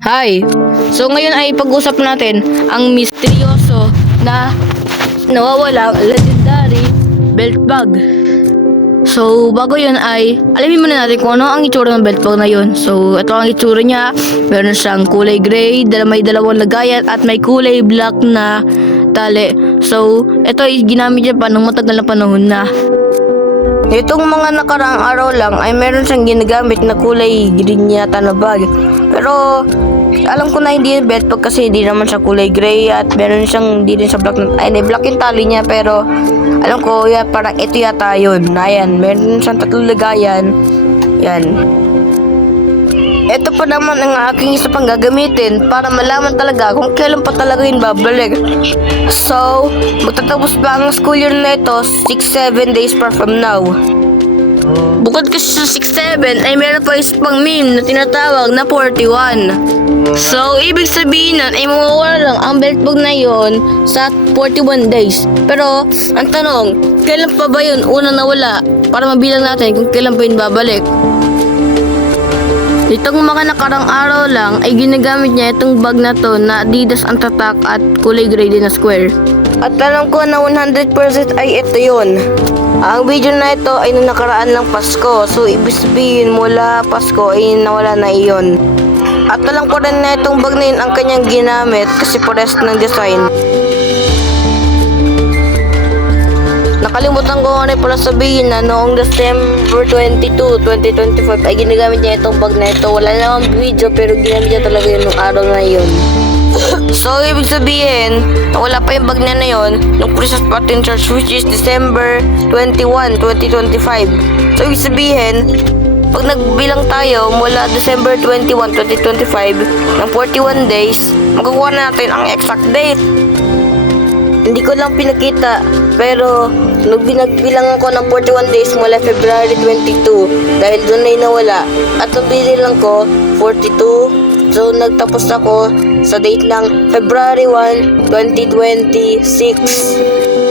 Hi! So ngayon ay pag-usap natin ang misteryoso na nawawalang legendary belt bag. So bago yun ay alamin muna natin kung ano ang itsura ng belt bag na yun. So ito ang itsura niya. Meron siyang kulay gray, may dalawang lagayan at may kulay black na tali. So ito ay ginamit niya pa nung matagal na panahon na. Itong mga nakaraang araw lang ay meron siyang ginagamit na kulay green yata na bag. Pero alam ko na hindi yung belt bag kasi hindi naman siya kulay gray at meron siyang hindi din siya black na, ay black yung tali niya pero alam ko ya parang ito yata yun. Ayan, meron siyang tatlong lagayan. Yan. Ito pa naman ang aking isa pang gagamitin para malaman talaga kung kailan pa talaga yun babalik. So, magtatapos pa ang school year na ito 6-7 days from now. Bukod kasi sa 6-7 ay meron pa isa pang meme na tinatawag na 41. So, ibig sabihin nun ay mawawala lang ang belt bag na yon sa 41 days. Pero, ang tanong, kailan pa ba yun unang nawala para mabilang natin kung kailan pa yun babalik? Itong mga nakarang araw lang ay ginagamit niya itong bag na to na Adidas ang tatak at kulay gray din na square. At alam ko na 100% ay ito yun. Ang video na ito ay nung nakaraan lang Pasko. So ibig sabihin mula Pasko ay nawala na iyon. At alam ko rin na itong bag na yun ang kanyang ginamit kasi pares ng design. Nakalimutan ko rin pala sabihin na noong December 22, 2025 ay ginagamit niya itong bag na ito. Wala namang video pero ginamit niya talaga yun nung araw na yun. So, ibig sabihin, wala pa yung bag niya na yun nung Christmas Pattern Church which is December 21, 2025. So, ibig sabihin, pag nagbilang tayo mula December 21, 2025 ng 41 days, magkukuha na natin ang exact date. Hindi ko lang pinakita pero nung binagbilang ako ng 41 days mula February 22 dahil doon ay nawala at nung binilang ko 42, so nagtapos ako sa date ng February 1, 2026.